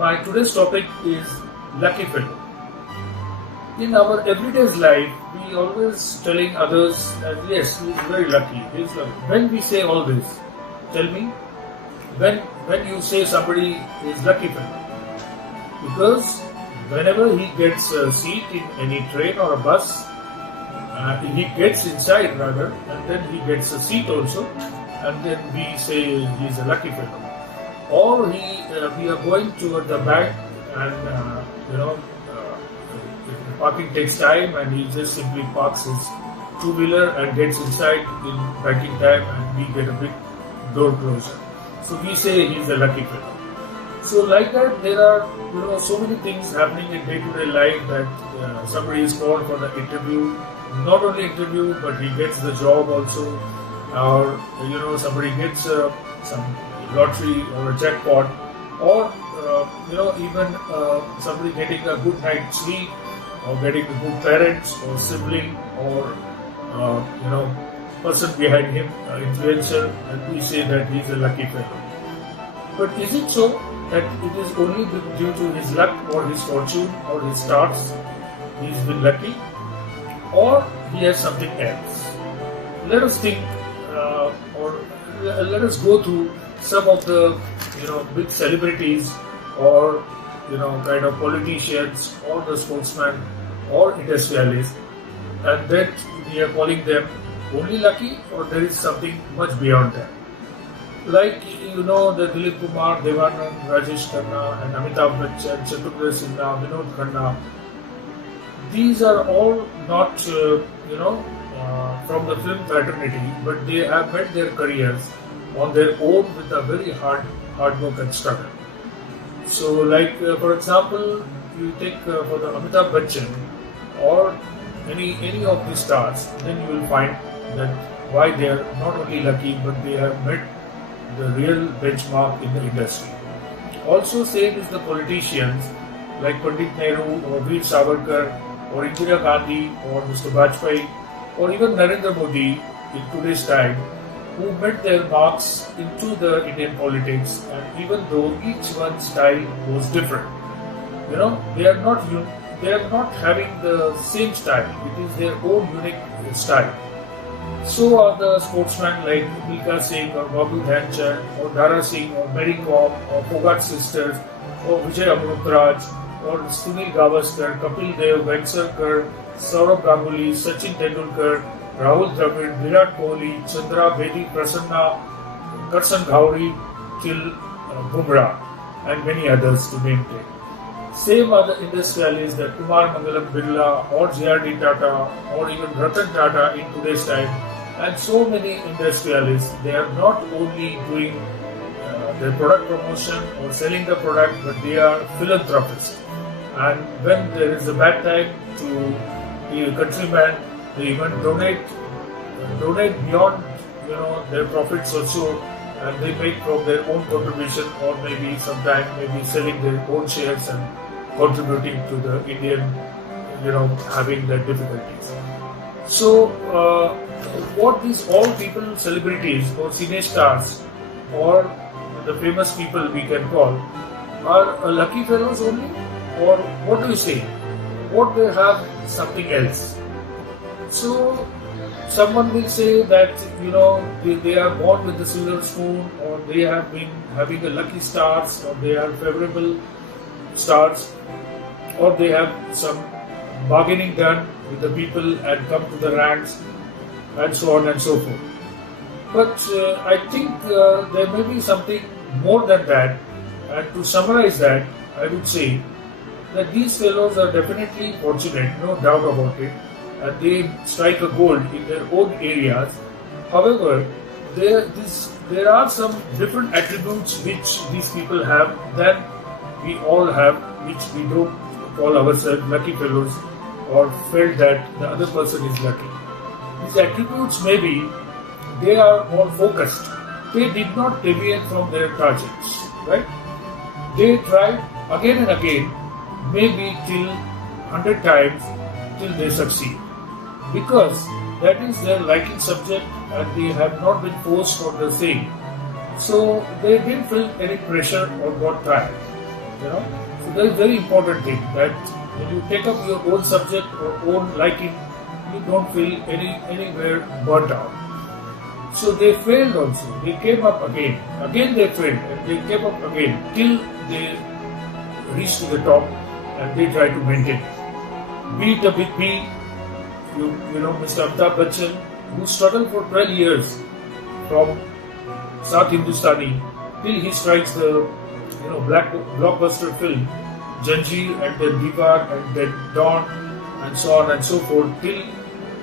my today's topic is lucky fellow. In our everyday life, we always telling others that yes, he is very lucky. He is lucky. When we say all this, tell me, when you say somebody is lucky fellow, because whenever he gets a seat in any train or a bus, he gets inside rather, and then he gets a seat also, and then we say he is a lucky fellow. Or we are going toward the bank, and the parking takes time, and he just simply parks his two-wheeler and gets inside in banking time, and we get a big door closure. So we say he is a lucky fellow. So like that, there are so many things happening in day-to-day life that somebody is called for the interview. Not only interview, but he gets the job also, or somebody gets some lottery or a jackpot, or even somebody getting a good night's sleep, or getting a good parents or sibling, or person behind him, influencer, and we say that he is a lucky fellow. But is it so that it is only due to his luck or his fortune or his stars he's been lucky, or he has something else? Let us think, or let us go through some of the big celebrities, or kind of politicians, or the sportsmen, or industrialists, and then we are calling them only lucky, or there is something much beyond that. Like the Dilip Kumar, Devanand, Rajesh Khanna, and Amitabh Bachchan, Shatrughan Sinha, Vinod Khanna. These are all not from the film fraternity, but they have made their careers on their own with a very hard work and struggle. So, like for example, you take for the Amitabh Bachchan or any of the stars, then you will find that why they are not only lucky, but they have met the real benchmark in the industry. Also, same is the politicians like Pandit Nehru or Veer Savarkar or Indira Gandhi or Mr. Vajpayee or even Narendra Modi in today's time, who met their marks into the Indian politics, and even though each one's style was different, they are not having the same style. It is their own unique style. So are the sportsmen like Milkha Singh or Babu Dhanchand or Dara Singh or Mary Kom or Fogart sisters or Vijay Amrutraj or Sunil Gavaskar, Kapil Dev, Venksankar, Saurabh Ganguly, Sachin Tendulkar, Rahul Dravid, Virat Kohli, Chandra, Bedi Prasanna, Karsan Ghauri, till Bumrah, and many others to name them. Same are the industrialists that Kumar Mangalam Birla or J.R.D. Tata or even Ratan Tata in today's time, and so many industrialists. They are not only doing their product promotion or selling the product, but they are philanthropists. And when there is a bad time to the countrymen, they even donate beyond their profits also, and they make from their own contribution, or maybe sometime selling their own shares and contributing to the Indian having their difficulties. So what these all people, celebrities or cine stars or the famous people we can call, are lucky fellows only, or what do you say? What they have something else? So someone will say that they are born with the silver spoon, or they have been having a lucky stars, or they are favorable stars, or they have some bargaining done with the people and come to the ranks, and so on and so forth. But I think there may be something more than that, and to summarize that, I would say that these fellows are definitely fortunate, no doubt about it, and they strike a gold in their own areas. However, there are some different attributes which these people have than we all have, which we don't call ourselves lucky fellows or felt that the other person is lucky. These attributes maybe they are more focused. They did not deviate from their targets, right? They tried again and again, maybe till 100 times, till they succeed. Because that is their liking subject, and they have not been forced for the same. So they didn't feel any pressure or got tired. So that is very important thing, that when you take up your own subject or own liking, you don't feel anywhere burnt out. So they failed also. They came up again. Again they failed, and they came up again till they reached to the top, and they tried to maintain it. Be it a big B, Mr. Amitabh Bachchan, who struggled for 12 years from South Hindustani till he strikes the black blockbuster film Janjeer, and then Diwar, and then Dawn, and so on and so forth, till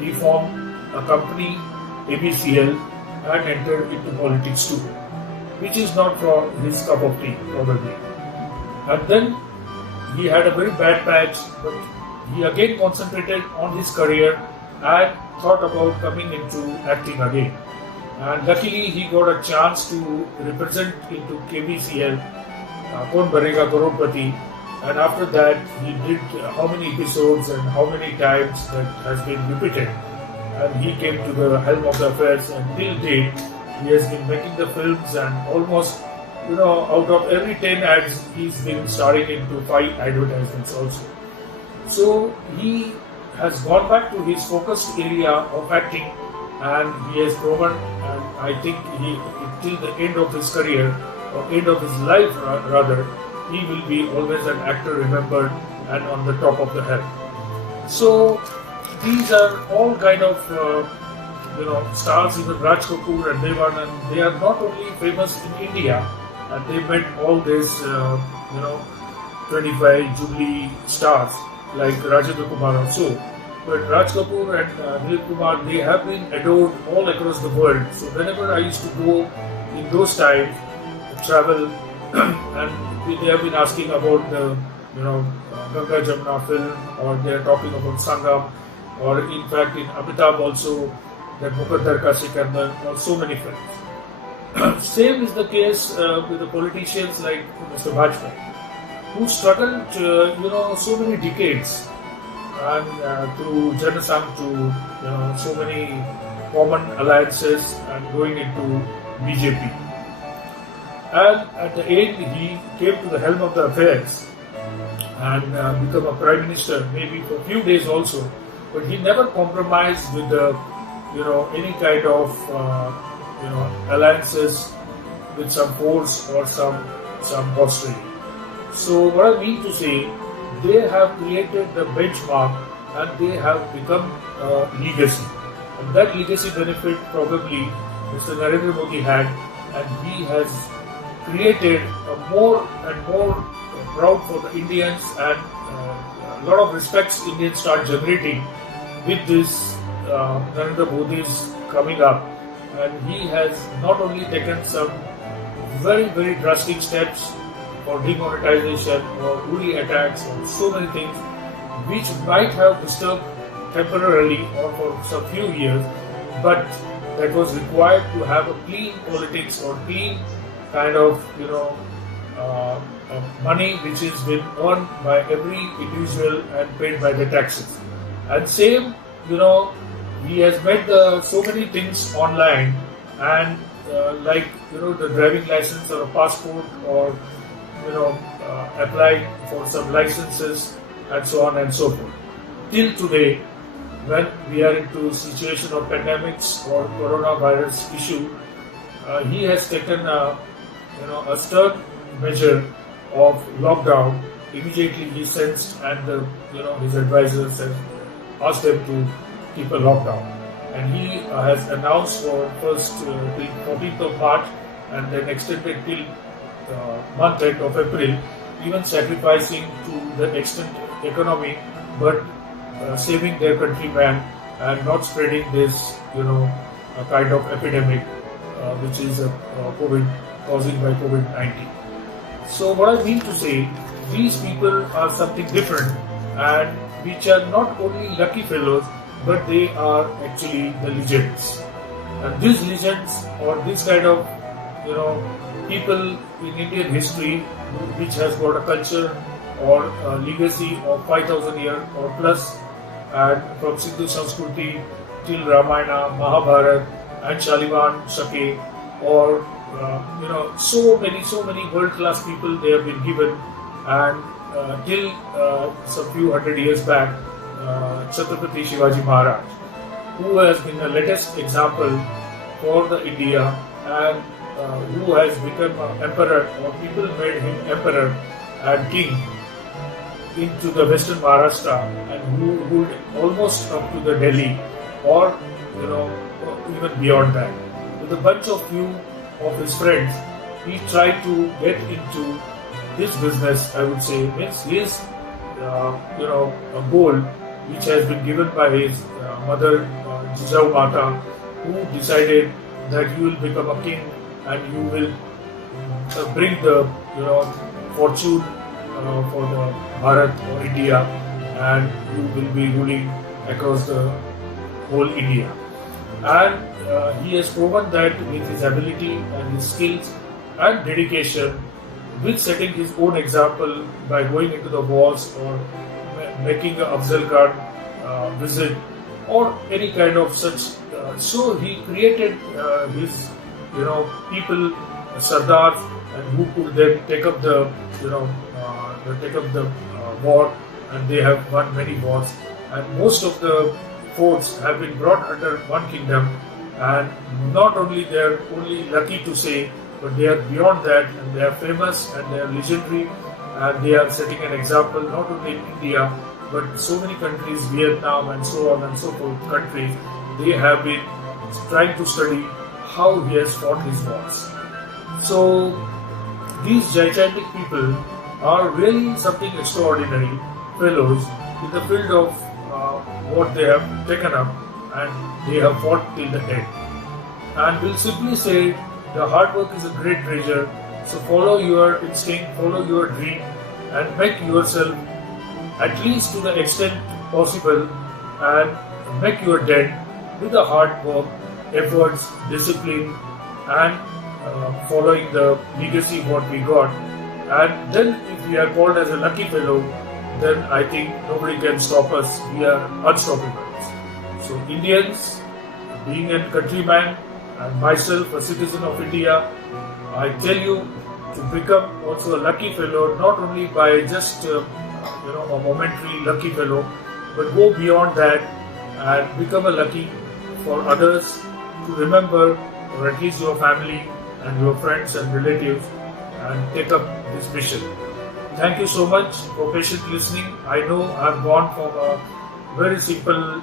he formed a company, ABCL, and entered into politics too, which is not for his cup of tea probably. And then he had a very bad patch, but he again concentrated on his career and thought about coming into acting again. And luckily he got a chance to represent into KBCL, Kaun Banega Crorepati, and after that he did how many episodes and how many times that has been repeated. And he came to the helm of the affairs, and till date he has been making the films, and almost out of every 10 ads he's been starring into 5 advertisements also. So he has gone back to his focused area of acting, and he has proven, and I think he till the end of his career, or end of his life rather, he will be always an actor remembered and on the top of the head. So these are all kind of stars, even Raj Kapoor and Dev Anand. They are not only famous in India, and they met all these 25 Jubilee stars like Rajendra Kumar also. But Raj Kapoor and Dilip Kumar, they have been adored all across the world. So whenever I used to go in those times, travel, and they have been asking about the Ganga Jamuna film, or they are talking about Sangam, or in fact in Amitabh also, that Mukaddar Ka Sikandar, or so many films. Same is the case with the politicians like Mr. Bajpayee, who struggled so many decades, and through Janasangh to so many common alliances and going into BJP. And at the end he came to the helm of the affairs and become a prime minister, maybe for a few days also. But he never compromised with the, any kind of, alliances with some force or some hostility. So what I mean to say, they have created the benchmark, and they have become a legacy. And that legacy benefit probably Mr. Narendra Modi had, and he has created a more and more proud for the Indians, and a lot of respects Indians start generating with this Narendra Modi's coming up. And he has not only taken some very, very drastic steps for demonetization or Uri attacks or so many things which might have disturbed temporarily or for some few years, but that was required to have a clean politics or clean kind of money which has been earned by every individual and paid by the taxes. And same, he has made so many things online, and like the driving license or a passport, or apply for some licenses and so on and so forth. Till today, when we are into situation of pandemics or coronavirus issue, he has taken a stern measure of lockdown. Immediately he sensed, and his advisors have asked them to keep a lockdown. And he has announced for first till 14th of March, and then extended till month end of April, even sacrificing to the extent economy, but saving their countrymen and not spreading this, a kind of epidemic, which is COVID, causing by COVID-19. So what I mean to say, these people are something different, and which are not only lucky fellows, but they are actually the legends. And these legends, or this kind of, people in Indian history, which has got a culture or a legacy of 5,000 years or plus, and from Sindhu Samskruti till Ramayana, Mahabharata, and Shalivan Shake, or so many world-class people they have been given and till some few hundred years back, Chhatrapati Shivaji Maharaj, who has been the latest example for the India, and who has become an emperor, or people made him emperor and king into the western Maharashtra, and who ruled almost up to the Delhi, or even beyond that. With a bunch of few of his friends, he tried to get into this business. I would say means his a goal which has been given by his mother Jijau Mata, who decided that you will become a king and you will bring the fortune for the Bharat or India, and you will be ruling across the whole India. And he has proven that with his ability and his skills and dedication, with setting his own example by going into the wars or making a Afzal Khan visit or any kind of such. So he created his people, Sardars, and who could then take up the war, and they have won many wars, and most of the forts have been brought under one kingdom, and not only they are only lucky to say, but they are beyond that, and they are famous and they are legendary, and they are setting an example not only in India but so many countries, Vietnam and so on and so forth countries. They have been trying to study how he has fought his wars. So these gigantic people are really something extraordinary fellows in the field of what they have taken up, and they have fought till the end. And we'll simply say the hard work is a great treasure. So follow your instinct, follow your dream, and make yourself, at least to the extent possible, and make your dent with the hard work, efforts, discipline, and following the legacy what we got. And then if we are called as a lucky fellow, then I think nobody can stop us. We are unstoppable. So Indians, being a countryman and myself a citizen of India, I tell you to become also a lucky fellow, not only by just a momentary lucky fellow, but go beyond that and become a lucky for others to remember, or at least your family and your friends and relatives, and take up this mission. Thank you so much for patient listening. I know I've gone from a very simple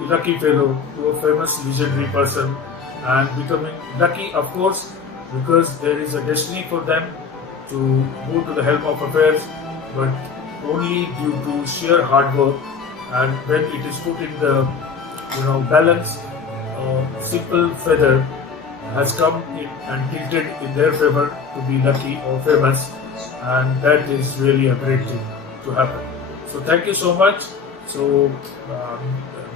lucky fellow to a famous legendary person, and becoming lucky, of course, because there is a destiny for them to go to the helm of affairs, but only due to sheer hard work. And when it is put in the balance, a simple feather has come in and tilted in their favor to be lucky or famous, and that is really a great thing to happen. So thank you so much. So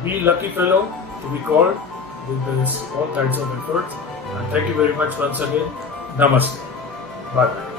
be lucky fellow to be called with this all kinds of efforts, and thank you very much once again. Namaste. Bye bye.